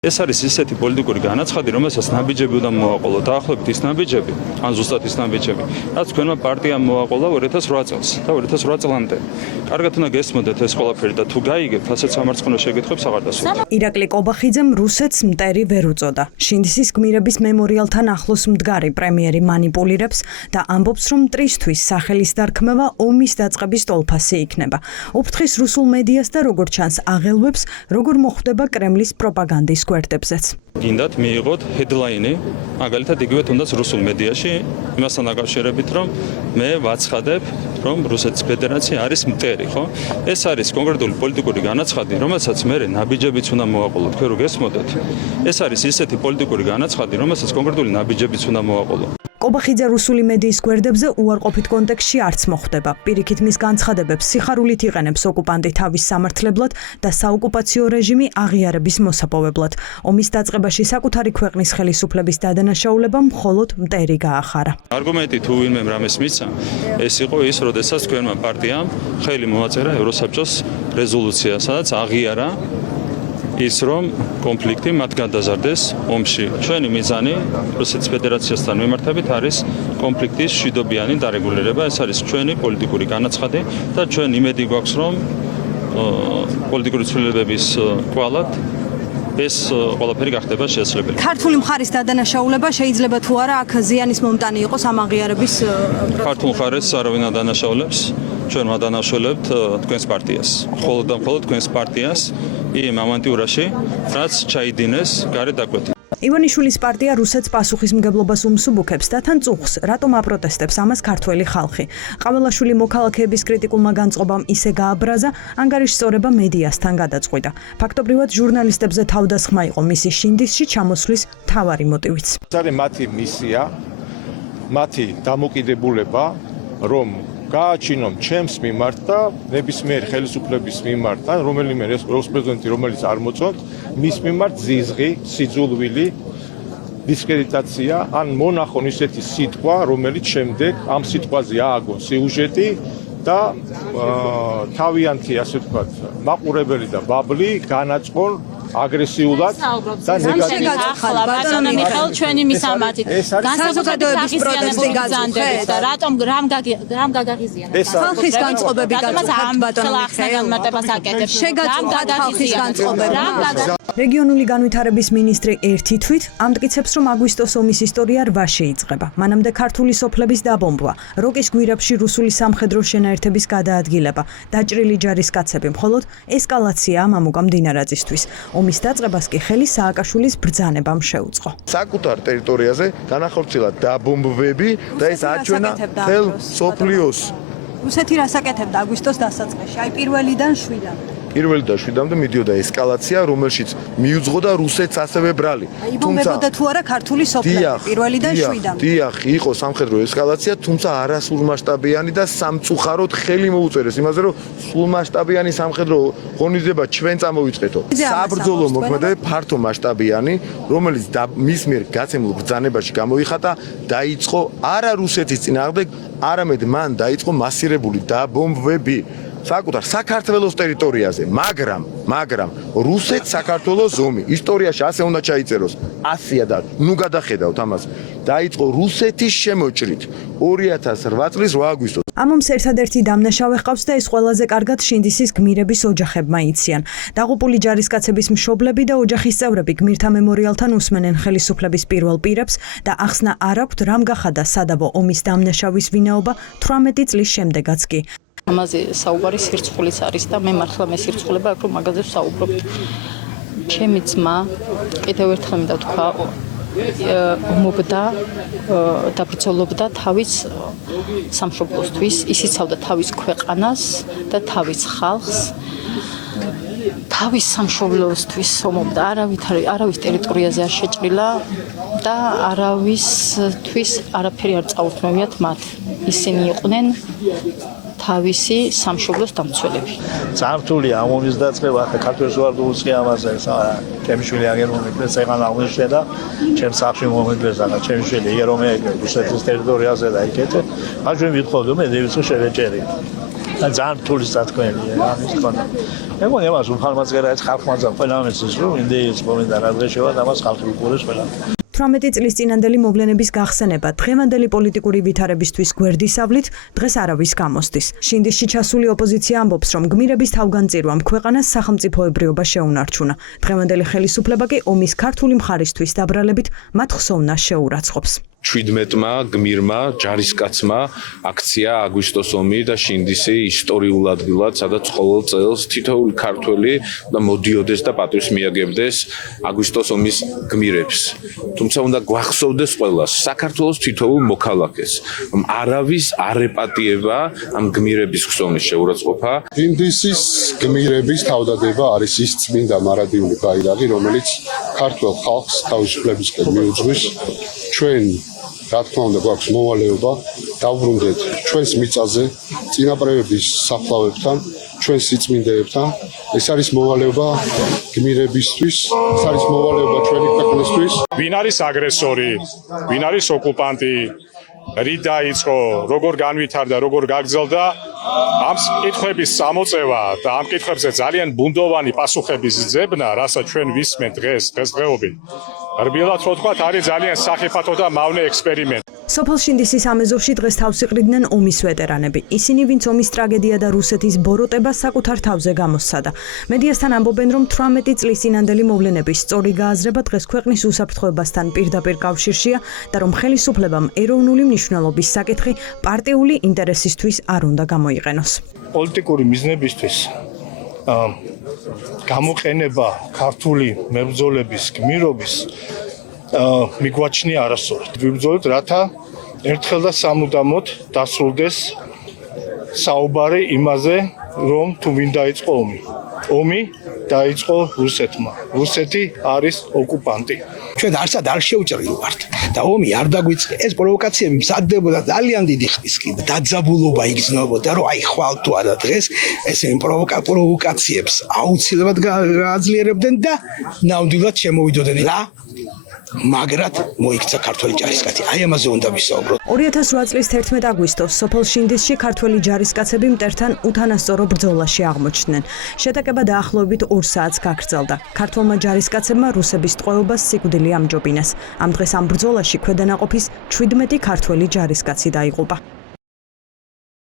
ეს არის ისეთი პოლიტიკური განაცხადი, რომელსაც ნაბიჯები უნდა მოვაყოლო, დაახლოებით ის ნაბიჯები, ან ზუსტად ის ნაბიჯები, რაც თქვენმა პარტიამ მოვაყოლა 2008 წელს და 2008 წლამდე. კარგად უნდა გესმოდეთ ეს ყველაფერი და თუ გაიგებთ, ასეთ სამარცხნო შეკითხვებს აღარ დასრულებთ. ირაკლი კობახიძემ რუსეთს მტერი ვერ უწოდა. შინდისის გმირების მემორიალთან ახლოს მდგარი პრემიერი მანიპულირებს და ამბობს, რომ მტრისთვის სახელის დარქმევა ომის დაწყების ტოლფასი იქნება. უფრთხის რუსულ მედიას და როგორც ჩანს აღელვებს, როგორ მოხვდება კრემლის პროპაგანდის გვერდებზეც. გინდათ მიიღოთ ჰედლაინი, მაგალითად იგივე თუნდაც რუსულ მედიაში, იმასთან დაკავშირებით, რომ მე ვაცხადებ, რომ რუსეთის ფედერაცია არის მტერი, ხო? ეს არის კონკრეტული პოლიტიკური განაცხადი, რომელსაც მე ნაბიჯებიც უნდა მოვაყოლო. თქვენ რო გესმოდეთ, ეს არის ისეთი პოლიტიკური განაცხადი, რომელსაც კონკრეტული ნაბიჯებიც უნდა მოვაყოლო. კობახიძე რუსული მედიის გვერდებზე უარყოფით კონტექსტში არც მოხვდება. პირიქით მის განცხადებებს სიხარულით იყენებს ოკუპანტი თავის სამართლებლად და საოკუპაციო რეჟიმი აღიარების მოსაპოვებლად. ომის დაწყებაში საკუთარი ქვეყნის ხელისუფლების დადანაშაულებამ მხოლოდ მტერი გაახარა. არგუმენტი თუ ვინმე რამეს მიცა, ეს იყო ის, როდესაც თქვენმა პარტიამ ხელი მოაწერა ევროსაბჭოს რეზოლუცია, სადაც აღიარა ის რომ კონფლიქტი მათ გადაზარდეს ომში. ჩვენი მიზანი რუსეთის ფედერაციასთან მიმართებით არის კონფლიქტის მშვიდობიანი დარეგულირება. ეს არის ჩვენი პოლიტიკური განაცხადი და ჩვენ იმედი გვაქვს, რომ პოლიტიკური ცვლილებების კვალად ეს ყველაფერი გახდება შესაძლებელი. ქართული მხარის დადანაშაულება შეიძლება თუ არა აქ ზიანის მომტანი იყოს ამ აღიარების ქართულ მხარეს არავინ არ დანაშაულებს. ჩვენ ვადანაშაულებთ თქვენს პარტიას. მხოლოდ და მხოლოდ თქვენს პარტიას იმ ავანტიურაში, რაც ჩაიდინეს გარეთ დაკვეთით. ივანიშვილის პარტია რუსეთს პასუხისმგებლობას უმსუბუქებს და თან წუხს, რატომ აპროტესტებს ამას ქართველი ხალხი. ყაველაშვილი მოქალაქეების კრიტიკულმა განწყობამ ისე გააბრაზა, ანგარიშსწორება მედიასთან გადაწყვიტა. ფაქტობრივად ჟურნალისტებზე თავდასხმა იყო მისი შინდისში ჩამოსვლის მთავარი მოტივიც. ეს არის მათი მისია, მათი დამოკიდებულება, რომ გააჩინონ ჩემს მიმართ და ნებისმიერ ხელისუფლების მიმართ, ან რომელიმე პრეზიდენტი, რომელიც არ მოწონთ, მის მიმართ ზიზღი, სიძულვილი, დისკრედიტაცია, ან მონახონ ისეთი სიტყვა, რომელიც შემდეგ ამ სიტყვაზე ააგონ სიუჟეტი და თავიანთი, ასე ვთქვათ, მაყურებელი და ბაბლი განაწყონ აგრესიულად და ნეგატიურად. ახლა ბატონო მიხეილ ჩვენი მისამართით განსაზღვრების პროტესტი გაგზავნეთ და რატომ რამ გაგაღიზიანებთ? ხალხის განწყობები გაგზავნეთ ბატონო მიხეილ. შეგაწყვეტ ხალხის განწყობები. რეგიონული განვითარების მინისტრი ერთი თვით ამტკიცებს, რომ აგვისტოს ომის ისტორია რვაში იწყება. მანამდე ქართული სოფლების დაბომბვა, როკის გვირაბში რუსული სამხედრო შენაერთების გადაადგილება, დაჭრილი ჯარისკაცები, მხოლოდ ესკალაცია მამუკა მდინარაძისთვის. ომის დაწყებას კი ხელი სააკაშვილის ბრძანებამ შეუწყო. საკუთარ ტერიტორიაზე განახორციელა დაბომბვები და ეს აჩვენა მთელ სოფლიოს. რუსეთი რასაკეთებდა აგვისტოს დასაწყისში? აი პირველიდან 7-მდე მიდიოდა ესკალაცია, რომელშიც მიუძღოდა რუსეთს ასევე ბრალი. იბომბებოდა თუ არა ქართული სოფლები პირველიდან 7-მდე? დიახ, იყო სამხედრო ესკალაცია, თუმცა არასრულმასშტაბიანი და სამწუხაროდ ხელი მოუწერეს იმაზე, რომ სრულმასშტაბიანი სამხედრო ღონისძიება ჩვენ წამოვიწყეთო. საბრძოლო მოქმედებები ფართო მასშტაბიანი, რომელიც მის მიერ გაცემულ ბრძანებაში გამოიხატა, დაიწყო არა რუსეთის წინააღმდეგ, არამედ მან დაიწყო მასირებული დაბომბვები საკუთარ საქართველოს ტერიტორიაზე, მაგრამ რუსეთს საქართველოს ომი ისტორიაში ასე უნდა ჩაიწეროს. ასია და ნუ გადახედავთ ამას. დაიწყო რუსეთის შემოჭრით 2008 წლის 8 აგვისტოს. ამ ომს ერთადერთი დამნაშავე ჰყავს და ეს ყველაზე კარგად შინდისის გმირების ოჯახებმა იციან. დაღუპული ჯარისკაცების მშობლები და ოჯახის წევრები გმირთა მემორიალთან უსმენენ ხელისუფლების პირველ პირებს და ახსნა არ აქვთ რამ გახადა სადავო ომის დამნაშავის ვინაობა 18 წლის შემდეგაც კი. ამაზე საუბარი სირცხულიც არის და მე მართლა მე სირცხულება აქ რომ მაგაზე ვსაუბრობ. ჩემი ძმა კიდევ ერთხელ მინდა ვთქვა, ომობდა და ბრძოლობდა თავის სამშობლოსთვის, ისიცავდა თავის ქვეყანას და თავის ხალხს. თავის სამშობლოსთვის ომობდა, არავის ტერიტორიაზე არ შეჭრილა და არავისთვის არაფერი არ წაუთმევიათ მათ. ისინი იყვნენ თავისი სამშობლოს დამცველები. Სამრთულია ამ ომის დაწყება, ქართულს ვარ უცხი ამაზე, ჩემი შვილი აგერმონებს წეღან აღმოჩნდა და ჩემს სახში მომეძებდა, ჩემი შვილი იერომე რუსეთის ტერიტორიაზე და იქეთ. მაგრამ ვიტყოდო მე დევიცო შევეჭერი. ძალიან რთული სათქმელია ამის თქონა. მე მგონი ამას უფალმაც გერაიც ხალხმა ყველა ამის რომ ინდეის მომენტ არადრეშევა და მას ხალხი უყურებს ყველა. 18 წლის წინანდელი მოვლენების გახსენება დღევანდელი პოლიტიკური ვითარებისთვის გვერდისავლით დღეს არავის გამოსდის. შინდისში ჩასული ოპოზიცია ამბობს, რომ გმირების თავგანწირვამ ქვეყანას სახელმწიფოებრიობა შეუნარჩუნა. დღევანდელი ხელისუფლება კი ომის ქართული მხარისთვის დაბრალებით მათ ხსოვნას შეურაცხყოფს. 17-მა გმირმა ჯარისკაცმა აქცია აგვისტოს ომი და შინდისი ისტორიულ ადგილად, სადაც ყოველ წელს თითოეული ქართველი და მოდიოდეს და პატივს მიაგებდეს აგვისტოს ომის გმირებს. თუმცა უნდა გვახსოვდეს ყველას, საქართველოს თითოეულ მოქალაქეს, რომ არავის არ ეპატიება ამ გმირების ხსოვნის შეურაცხყოფა. შინდისის გმირების თავდადება არის ის წმინდა მარადიული ბაირაღი, რომელიც ქართულ ხალხს თავისუფლებისკენ მიუძღვის. ჩვენ რა თქმა უნდა გვაქვს მოვალეობა დავბრუნდეთ ჩვენს მიწაზე წინაპრების საფლავებთან, ჩვენს სიწმინდეებთან. ეს არის მოვალეობა გმირებისთვის, ეს არის მოვალეობა ჩვენი ქვეყნისთვის. ვინ არის აგრესორი, ვინ არის ოკუპანტი, რით დაიწყო, როგორ განვითარდა, როგორ გაგრძელდა, ამ კითხვების წამოწევა და ამ კითხვებზე ძალიან ბუნდოვანი პასუხების ძებნა, რასაც ჩვენ ვისმენთ დღესდღეობით. რბილად რო თქვა, არის ძალიან სახიფათო და მავნე ექსპერიმენტი. სოფელ შინდისის ამეზოში დღეს თავს იყრიდნენ ომის ვეტერანები. ისინი, ვინც ომის ტრაგედია და რუსეთის ბოროტება საკუთარ თავზე გამოსცადა. მედიასთან ამბობენ, რომ 18 წლის წინანდელი მოვლენების სწორი გააზრება დღეს ქვეყნის უსაფრთხოებასთან პირდაპირ კავშირშია და რომ ხელისუფლებამ ეროვნული მნიშვნელობის საკითხი პარტიული ინტერესისთვის არ უნდა გამოიყენოს. პოლიტიკური მიზნებისთვის გამოყენება ქართული მებრძოლების გმირობის მიგვაჩნია არასწორად. ვიბრძოლეთ, რათა ერთხელ და სამუდამოდ დასრულდეს საუბარი იმაზე, რომ თუ ვინ დაიწყო ომი. ომი დაიწყო რუსეთმა. რუსეთი არის ოკუპანტი. ჩვენ არცად არ შევჭრილვართ და ომი არ დაგვიწყე. ეს პროვოკაციები მზადდებოდა ძალიან დიდი ხნის კიდე. დაძაბულობა იგრძნობოდა, რომ აი ხვალ თუ არა დღეს ესენი პროვოკაციებს აუცილებლად გააძლიერებდნენ და ნამდვილად შემოვიდოდნენ რა მაგრად მოიქცა ქართველი ჯარისკაცი. აი ამაზე უნდა ვისაუბროთ. 2008 წლის 11 აგვისტოს სოფელ შინდისში ქართველი ჯარისკაცები მტერთან უთანასწორო ბრძოლაში აღმოჩნდნენ. შეტაკება დაახლოებით 2 საათს გაგრძელდა. ქართველმა ჯარისკაცებმა რუსების ტყვეობას სიკვდილი ამჯობინეს. ამ დღეს ამ ბრძოლაში ქვედანაყოფის 17 ქართველი ჯარისკაცი დაიღუპა.